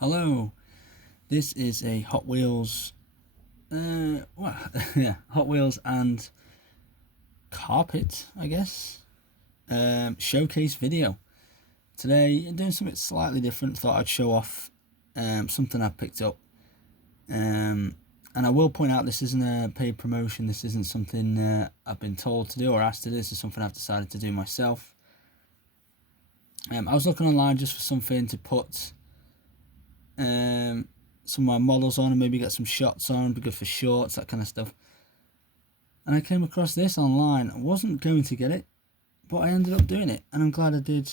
Hello, this is a Hot Wheels, yeah, Hot Wheels and Carpit, I guess, showcase video. Today, I'm doing something slightly different. Thought I'd show off something I picked up. And I will point out this isn't a paid promotion. This isn't something I've been told to do or asked to do. This is something I've decided to do myself. I was looking online just for something to put some of my models on and maybe get some shots on, be good for shorts, that kind of stuff. And I came across this online. I wasn't going to get it, but I ended up doing it, and I'm glad I did.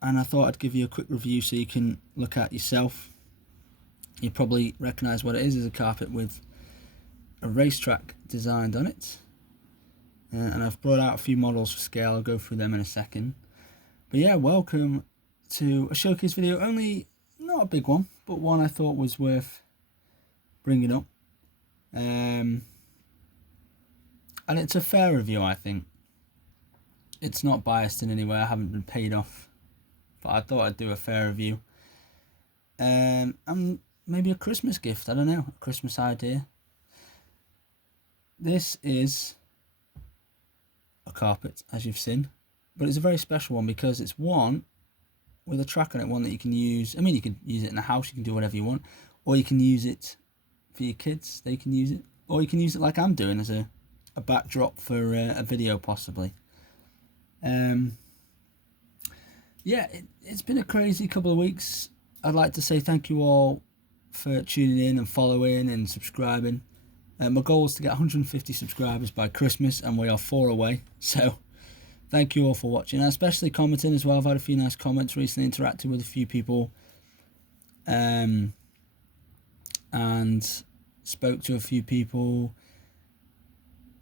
And I thought I'd give you a quick review so you can look at yourself. You probably recognise what it is a carpet with a racetrack designed on it. And I've brought out a few models for scale. I'll go through them in a second. But yeah, welcome to a showcase video. Only not a big one, but one I thought was worth bringing up. And it's a fair review, I think. It's not biased in any way. I haven't been paid off, but I thought I'd do a fair review. And maybe a Christmas gift. I don't know, a Christmas idea. This is a carpet, as you've seen, but it's a very special one because it's one with a track on it, one that you can use. I mean, you can use it in the house, you can do whatever you want, or you can use it for your kids, they can use it, or you can use it like I'm doing as a backdrop for a video possibly. Yeah, it's been a crazy couple of weeks. I'd like to say thank you all for tuning in and following and subscribing. My goal is to get 150 subscribers by Christmas, and we are 4 away, so thank you all for watching, and especially commenting as well. I've had a few nice comments recently, interacted with a few people, and spoke to a few people,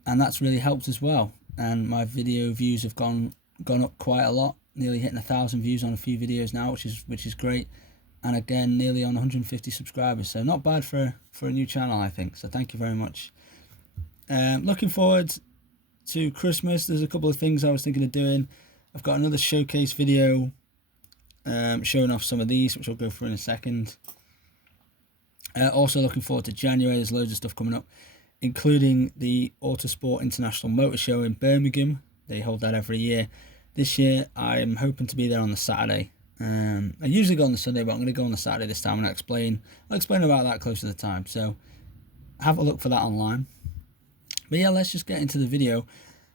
and that's really helped as well. And my video views have gone up quite a lot, nearly hitting 1,000 views on a few videos now, which is great. And again, nearly on 150 subscribers, so not bad for a new channel, I think. So thank you very much. Looking forward to Christmas. There's a couple of things I was thinking of doing. I've got another showcase video showing off some of these, which I'll go through in a second. Also looking forward to January. There's loads of stuff coming up, including the Autosport International Motor Show in Birmingham. They hold that every year. This year I'm hoping to be there on the Saturday. I usually go on the Sunday, but I'm going to go on the Saturday this time, and I'll explain about that close to the time, so have a look for that online. But yeah, let's just get into the video.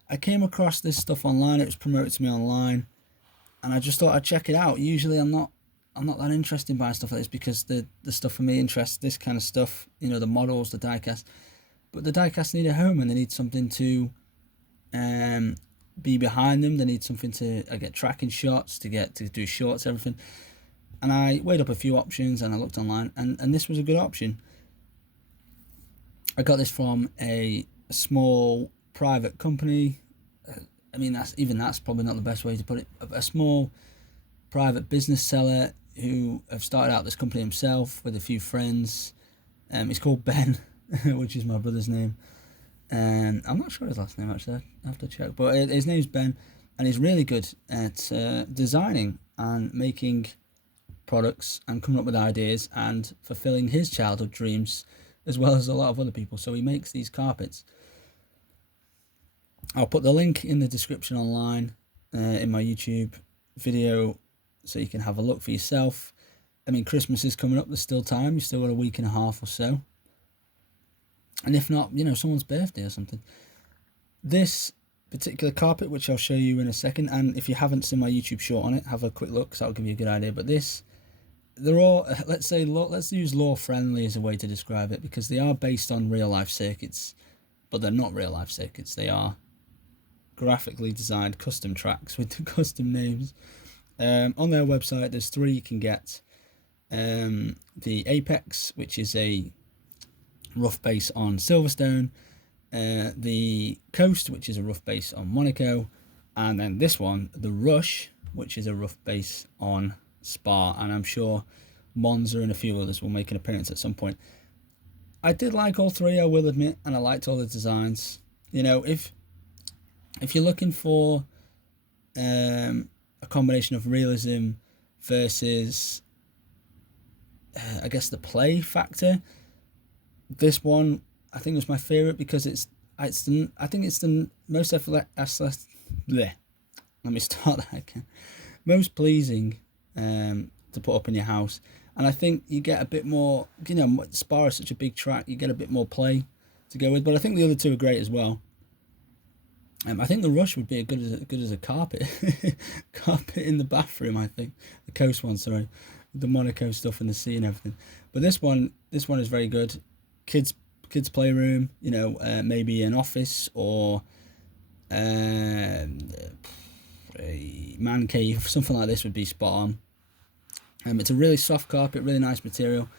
I came across this stuff online. It was promoted to me online, and I just thought I'd check it out. Usually I'm not that interested in buying stuff like this, because the stuff for me interests this kind of stuff, you know, the models, the diecast. But the diecast need a home, and they need something to be behind them. They need something to get tracking shots, to do shorts, everything. And I weighed up a few options, and I looked online, and this was a good option. I got this from a small private company. I mean, that's probably not the best way to put it. A small private business seller who have started out this company himself with a few friends. He's called Ben, which is my brother's name. And I'm not sure his last name, actually. I have to check. But his name's Ben, and he's really good at designing and making products and coming up with ideas and fulfilling his childhood dreams, as well as a lot of other people. So he makes these carpets. I'll put the link in the description online in my YouTube video, so you can have a look for yourself. I mean, Christmas is coming up. There's still time. You've still got a week and a half or so. And if not, you know, someone's birthday or something. This particular carpet, which I'll show you in a second, and if you haven't seen my YouTube short on it, have a quick look, because that'll give you a good idea. But they're all, let's use law friendly as a way to describe it, because they are based on real life circuits, but they're not real life circuits. They are graphically designed custom tracks with custom names. On their website, there's 3 you can get. The Apex, which is a rough base on Silverstone, the Coast, which is a rough base on Monaco, and then this one, the Rush, which is a rough base on Spa. And I'm sure Monza and a few others will make an appearance at some point. I did like all 3, I will admit, and I liked all the designs. You know, if you're looking for a combination of realism versus I guess the play factor. This one I think was my favorite because I think it's the most bleh. Let me start that again. Most pleasing to put up in your house, and I think you get a bit more. Spa is such a big track, you get a bit more play to go with. But I think the other two are great as well. I think the Rush would be good as a carpet, carpet in the bathroom. I think the Coast one, sorry, the Monaco stuff in the sea and everything. But this one is very good. Kids playroom, maybe an office or a man cave, something like this would be spot on. It's a really soft carpet, really nice material,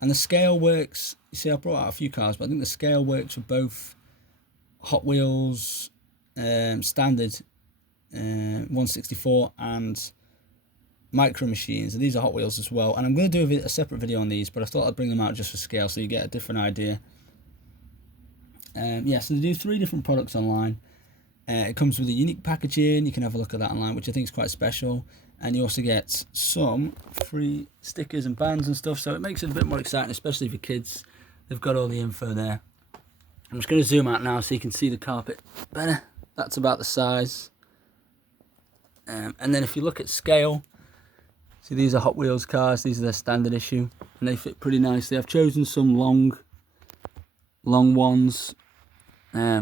and the scale works. You see, I brought out a few cars, but I think the scale works for both Hot Wheels standard 164 and Micro Machines, and these are Hot Wheels as well. And I'm going to do a separate video on these, but I thought I'd bring them out just for scale so you get a different idea. So they do 3 different products online. It comes with a unique packaging. You can have a look at that online, which I think is quite special. And you also get some free stickers and bands and stuff, so it makes it a bit more exciting, especially for kids. They've got all the info there. I'm just going to zoom out now so you can see the carpet better. That's about the size. And then if you look at scale, see, these are Hot Wheels cars. These are their standard issue, and they fit pretty nicely. I've chosen some long ones,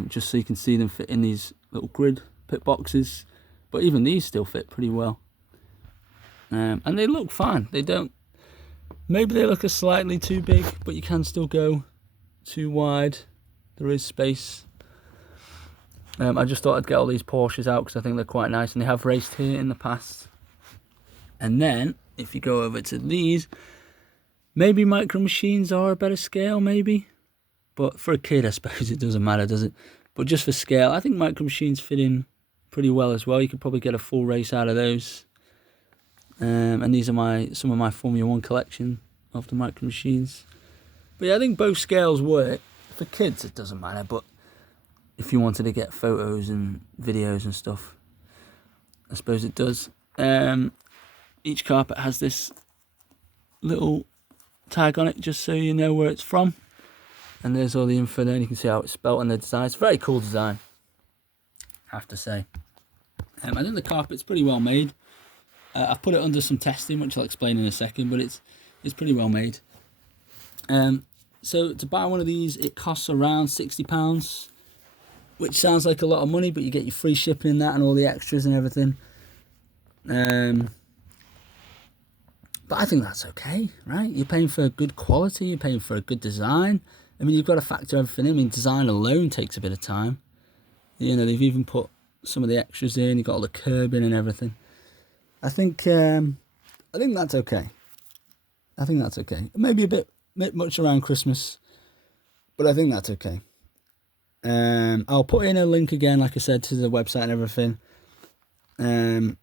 just so you can see them fit in these little grid pit boxes. But even these still fit pretty well. And they look fine. They don't. Maybe they look slightly too big, but you can still go too wide. There is space. I just thought I'd get all these Porsches out because I think they're quite nice, and they have raced here in the past. And then if you go over to these, maybe Micro Machines are a better scale, maybe. But for a kid, I suppose it doesn't matter, does it? But just for scale, I think Micro Machines fit in pretty well as well. You could probably get a full race out of those. And these are some of my Formula 1 collection of the Micro Machines. But yeah, I think both scales work. For kids, it doesn't matter, but if you wanted to get photos and videos and stuff, I suppose it does. Each carpet has this little tag on it, just so you know where it's from. And there's all the info there, and you can see how it's spelt and the design. It's a very cool design, I have to say. I think the carpet's pretty well made. I've put it under some testing, which I'll explain in a second, but it's pretty well made. So to buy one of these, it costs around £60, which sounds like a lot of money, but you get your free shipping in that and all the extras and everything. But I think that's okay, right? You're paying for good quality, you're paying for a good design. I mean, you've got to factor everything in. I mean, design alone takes a bit of time. They've even put some of the extras in. You've got all the curbing and everything. I think that's okay. I think that's okay. Maybe a bit much around Christmas, but I think that's okay. I'll put in a link again, like I said, to the website and everything. And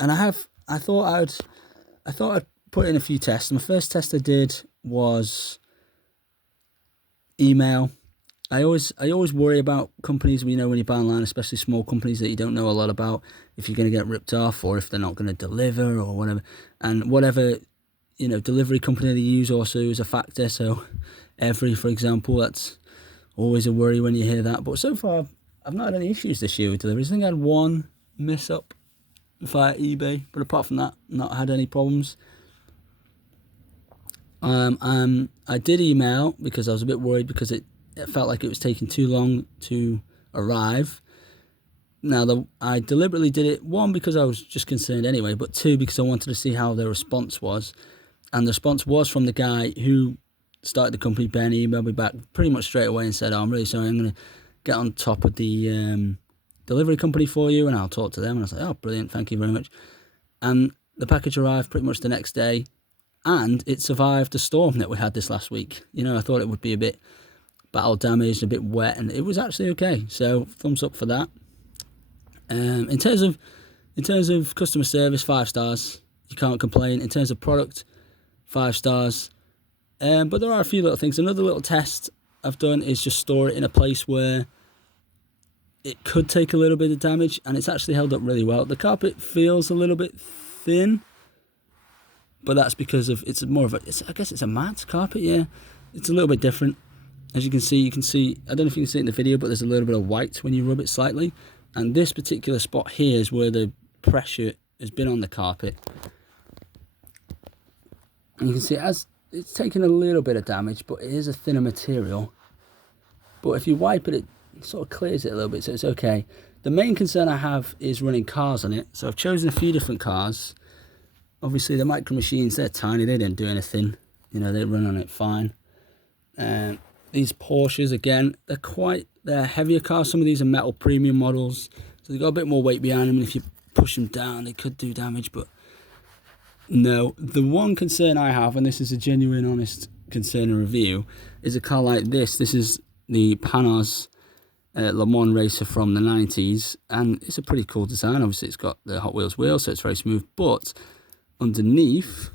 I thought I'd put in a few tests. My first test I did was email. I always worry about companies, when you buy online, especially small companies that you don't know a lot about, if you're going to get ripped off or if they're not going to deliver or whatever. And whatever, delivery company they use also is a factor. So Every, for example, that's always a worry when you hear that. But so far, I've not had any issues this year with deliveries. I think I had one miss up via eBay, but apart from that, not had any problems. I did email because I was a bit worried because it felt like it was taking too long to arrive. Now, I deliberately did it, one, because I was just concerned anyway, but two, because I wanted to see how their response was. And the response was from the guy who started the company, Ben. He emailed me back pretty much straight away and said, "Oh, I'm really sorry, I'm going to get on top of the delivery company for you, and I'll talk to them." And I was like, "Oh, brilliant, thank you very much." And the package arrived pretty much the next day, and it survived the storm that we had this last week. I thought it would be a bit battle damaged, a bit wet, and it was actually okay. So thumbs up for that. In terms of customer service, 5 stars. You can't complain. In terms of product, 5 stars. But there are a few little things. Another little test I've done is just store it in a place where it could take a little bit of damage, and it's actually held up really well. The carpet feels a little bit thin, but that's because of it's more of a. I guess it's a matte carpet. Yeah, it's a little bit different. As you can see. I don't know if you can see it in the video, but there's a little bit of white when you rub it slightly. And this particular spot here is where the pressure has been on the carpet. And you can see it's taken a little bit of damage, but it is a thinner material. But if you wipe it, it sort of clears it a little bit, so it's okay. The main concern I have is running cars on it. So I've chosen a few different cars. Obviously the Micro Machines, they're tiny, they don't do anything. You know, they run on it fine. And these Porsches, again, they're heavier cars. Some of these are metal premium models, so they've got a bit more weight behind them, and if you push them down, they could do damage, but no. The one concern I have, and this is a genuine, honest concern and review, is a car like this. This is the Panos Le Mans racer from the 90s, and it's a pretty cool design. Obviously, it's got the Hot Wheels wheel, so it's very smooth, but underneath,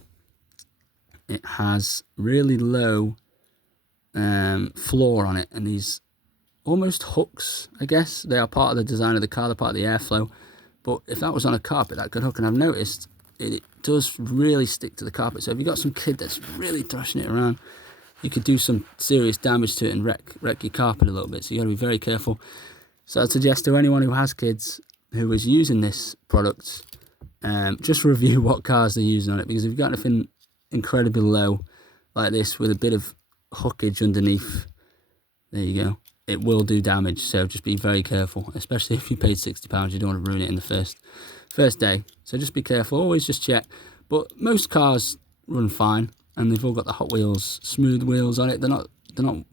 it has really low floor on it, and these almost hooks, I guess. They are part of the design of the car, they're part of the airflow, but if that was on a carpet, that could hook, and I've noticed it does really stick to the carpet. So if you've got some kid that's really thrashing it around, you could do some serious damage to it and wreck your carpet a little bit, so you got to be very careful. So I'd suggest to anyone who has kids who is using this product, just review what cars they're using on it, because if you've got anything incredibly low like this with a bit of hookage underneath, there you go, it will do damage. So just be very careful, especially if you paid £60. You don't want to ruin it in the first day, so just be careful, always just check. But most cars run fine, and they've all got the Hot Wheels smooth wheels on it. They're not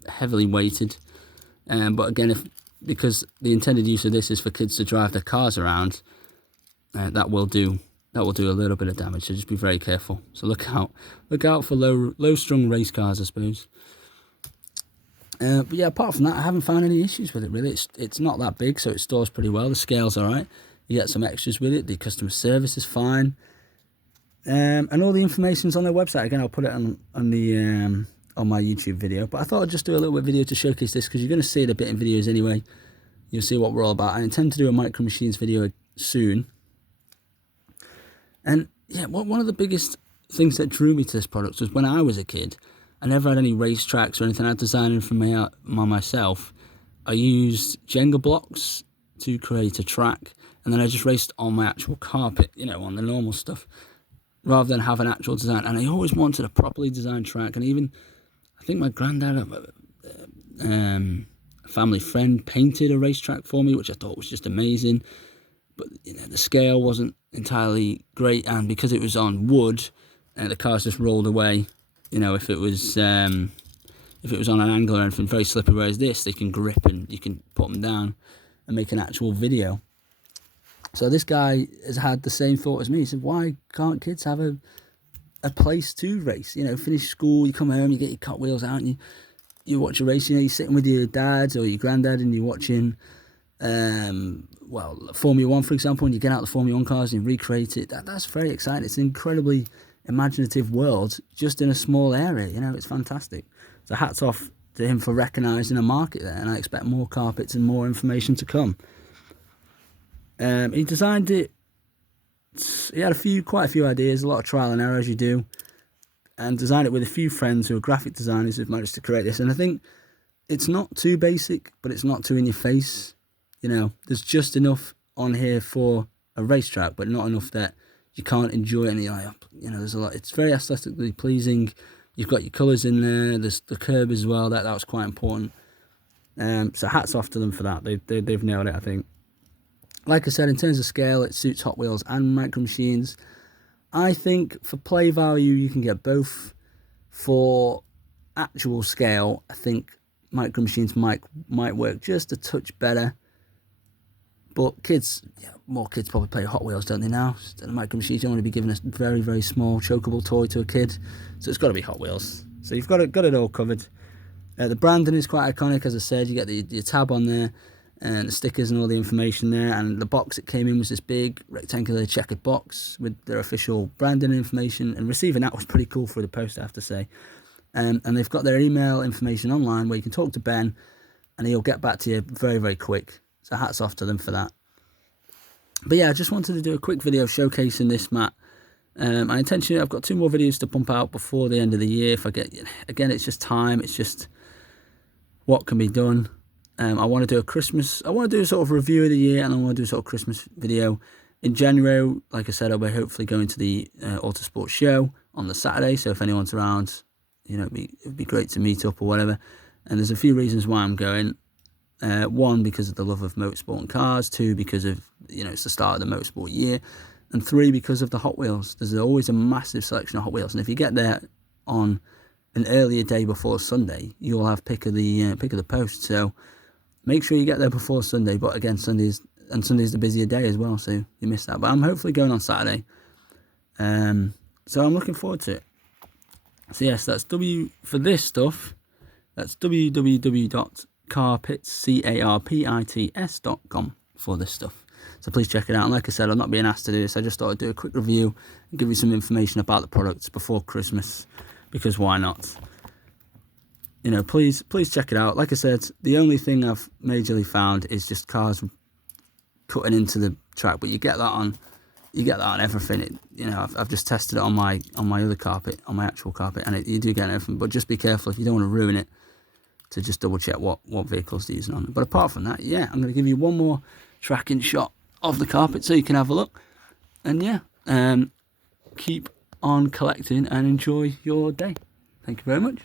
heavily weighted, but again, because the intended use of this is for kids to drive their cars around, that will do a little bit of damage, so just be very careful. So look out for low strung race cars, I suppose. But yeah, apart from that, I haven't found any issues with it really. It's not that big, so it stores pretty well. The scale's alright. You get some extras with it. The customer service is fine, and all the information's on their website. Again, I'll put it on my YouTube video. But I thought I'd just do a little bit of video to showcase this, because you're going to see it a bit in videos anyway. You'll see what we're all about. I intend to do a Micro Machines video soon. And yeah, one of the biggest things that drew me to this product was when I was a kid, I never had any racetracks or anything. I designed them for myself. I used Jenga blocks to create a track, and then I just raced on my actual carpet, you know, on the normal stuff, rather than have an actual design. And I always wanted a properly designed track, and even, I think my granddad, a family friend, painted a racetrack for me, which I thought was just amazing. But you know, the scale wasn't entirely great, and because it was on wood, the cars just rolled away. You know, if it was on an angle or anything, very slippery. Whereas this, they can grip and you can put them down and make an actual video. So this guy has had the same thought as me. He said, why can't kids have a place to race? You know, finish school, you come home, you get your Hot Wheels out, and you watch a race. You know, you're sitting with your dads or your granddad, and you're watching, Formula 1, for example, and you get out the Formula 1 cars and you recreate it. That's very exciting. It's an incredibly imaginative world just in a small area. You know, it's fantastic. So hats off to him for recognising a market there, and I expect more carpets and more information to come. He designed it. He had quite a few ideas, a lot of trial and error as you do, and designed it with a few friends who are graphic designers who've managed to create this. And I think it's not too basic, but it's not too in your face. You know, there's just enough on here for a racetrack, but not enough that you can't enjoy it. And you're like, you know, there's a lot. It's very aesthetically pleasing. You've got your colours in there. There's the curb as well. That was quite important. So hats off to them for that. They've nailed it, I think. Like I said, in terms of scale, it suits Hot Wheels and Micro Machines. I think for play value, you can get both. For actual scale, I think Micro Machines might work just a touch better. But more kids probably play Hot Wheels, don't they now? The Micro Machines, you don't want to be giving a very, very small chokeable toy to a kid. So it's got to be Hot Wheels. So you've got it all covered. The branding is quite iconic, as I said. You get your tab on there, and the stickers and all the information there. And the box it came in was this big rectangular checkered box with their official branding information. And receiving that was pretty cool for the post, I have to say. And they've got their email information online where you can talk to Ben, and he'll get back to you very, very quick. So hats off to them for that. But yeah, I just wanted to do a quick video showcasing this mat My intention, I've got 2 more videos to pump out before the end of the year. If I get, again, it's just time. It's just what can be done. I want to do a Christmas, I want to do a sort of review of the year, and I want to do a sort of Christmas video. In January, like I said, I'll be hopefully going to the Autosport show on the Saturday. So if anyone's around, you know, it'd be great to meet up or whatever. And there's a few reasons why I'm going. 1, because of the love of motorsport and cars. 2, because of, you know, it's the start of the motorsport year. And 3, because of the Hot Wheels. There's always a massive selection of Hot Wheels. And if you get there on an earlier day before Sunday, you'll have pick of the post. So make sure you get there before Sunday. But again, Sunday's the busier day as well, so you miss that. But I'm hopefully going on Saturday. So I'm looking forward to it. So yes, that's for this stuff. That's www.carpits.com for this stuff. So please check it out. And like I said, I'm not being asked to do this. I just thought I'd do a quick review and give you some information about the products before Christmas, because why not? You know, please check it out. Like I said, the only thing I've majorly found is just cars cutting into the track, but you get that on everything. You know, I've just tested it on my other carpet, on my actual carpet, and you do get everything. But just be careful if you don't want to ruin it, to just double check what vehicles they're using on it. But apart from that, yeah, I'm going to give you one more tracking shot of the carpet so you can have a look. And yeah, keep on collecting and enjoy your day. Thank you very much.